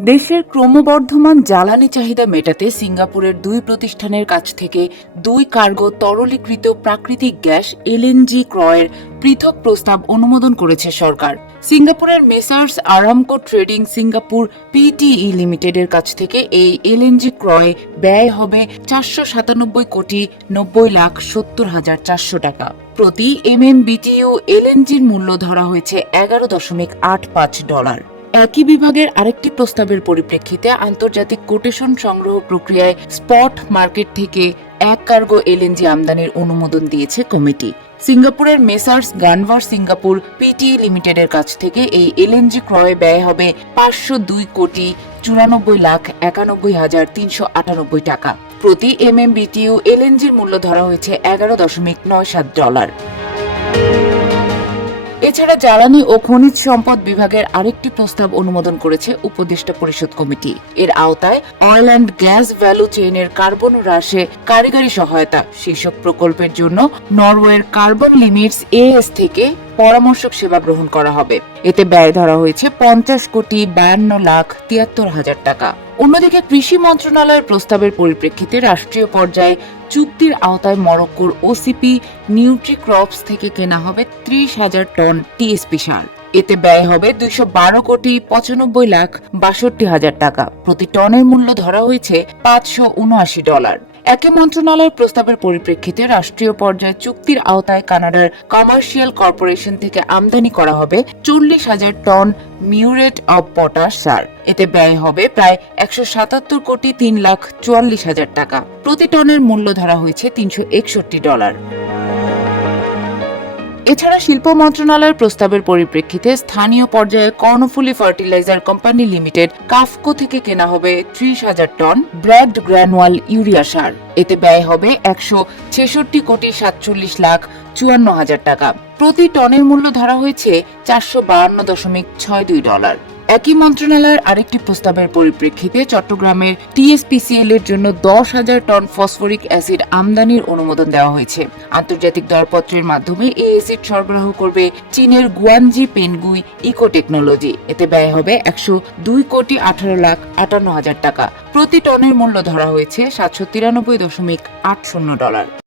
দেশের ক্রমবর্ধমান জ্বালানি চাহিদা মেটাতে সিঙ্গাপুরের দুই প্রতিষ্ঠানের কাছ থেকে 2 কার্গো তরলীকৃত প্রাকৃতিক গ্যাস এলএনজি ক্রয়ের পৃথক প্রস্তাব অনুমোদন করেছে সরকার। সিঙ্গাপুরের messrs Aramco trading Singapore PTE লিমিটেডের কাছ থেকে এই এলএনজি ক্রয়ে ব্যয় হবে 497 কোটি 90,70,400 টাকা। প্রতি এমএমবিটিইউ এলএনজির মূল্য ধরা হয়েছে $11.85। একই বিভাগের আরেকটি প্রস্তাবের পরিপ্রেক্ষিতে আন্তর্জাতিক কোটেশন সংগ্রহ প্রক্রিয়ায় স্পট মার্কেট থেকে 1 কার্গো এলএনজি আমদানির অনুমোদন দিয়েছে কমিটি। সিঙ্গাপুরের মেসার্স গানভার সিঙ্গাপুর পিটিই লিমিটেডের কাছ থেকে এই এলএনজি ক্রয়ে ব্যয় হবে 502 কোটি 94,91,398 টাকা। প্রতি এমএমবিটিইউ এলএনজির মূল্য ধরা হয়েছে $11.97। এছাড়া জ্বালানি ও খনিজ সম্পদ বিভাগের আরেকটি প্রস্তাব অনুমোদন করেছে উপদেষ্টা পরিষদ কমিটি। এর আওতায় অয়েল অ্যান্ড গ্যাস ভ্যালু চেইনের কার্বন হ্রাসে কারিগরি সহায়তা শীর্ষক প্রকল্পের জন্য নরওয়ের কার্বন লিমিটস এএস থেকে পরামর্শক সেবা গ্রহণ করা হবে। এতে ব্যয় ধরা হয়েছে 50 কোটি 52,73,000 টাকা। অন্যদিকে কৃষি মন্ত্রণালয়ের প্রস্তাবের পরিপ্রেক্ষিতে রাষ্ট্রীয় পর্যায়ে চুক্তির আওতায় মরক্কোর ওসিপি নিউট্রিক্রপস থেকে কেনা হবে 30,000 টন টিএসপি সার। এতে ব্যয় হবে 212 কোটি 95,62,000 টাকা। প্রতি টনের মূল্য ধরা হয়েছে $579। একই মন্ত্রণালয়ের প্রস্তাবের পরিপ্রেক্ষিতে রাষ্ট্রীয় পর্যায়ে চুক্তির আওতায় কানাডার কমার্শিয়াল কর্পোরেশন থেকে আমদানি করা হবে 40,000 টন মিউরেট অব পটাশ সার। এতে ব্যয় হবে প্রায় 177 কোটি 3,44,000 টাকা। প্রতি টনের মূল্য ধরা হয়েছে $361। এছাড়া শিল্প মন্ত্রণালয়ের প্রস্তাবের পরিপ্রেক্ষিতে স্থানীয় পর্যায়ে Karnaphuli fertiliser company limited KAFCO থেকে কেনা হবে 30,000 টন ব্র্যাকড গ্র্যানুয়াল ইউরিয়া সার। এতে ব্যয় হবে 166 কোটি 47,54,000 টাকা। প্রতি টনের মূল্য ধরা হয়েছে $452.62। একই মন্ত্রণালয়ের আরেকটি প্রস্তাবের পরিপ্রেক্ষিতে চট্টগ্রামের টিএসপিসিএল এর জন্য 10,000 টন ফসফরিক অ্যাসিড আমদানির অনুমোদন দেওয়া হয়েছে। আন্তর্জাতিক দরপত্রের মাধ্যমে এই অ্যাসিড সরবরাহ করবে চীনের গুয়ানজি পেনগুই ইকো টেকনোলজি। এতে ব্যয় হবে 102 কোটি 18,58,000 টাকা। প্রতি টনের মূল্য ধরা হয়েছে $793.80।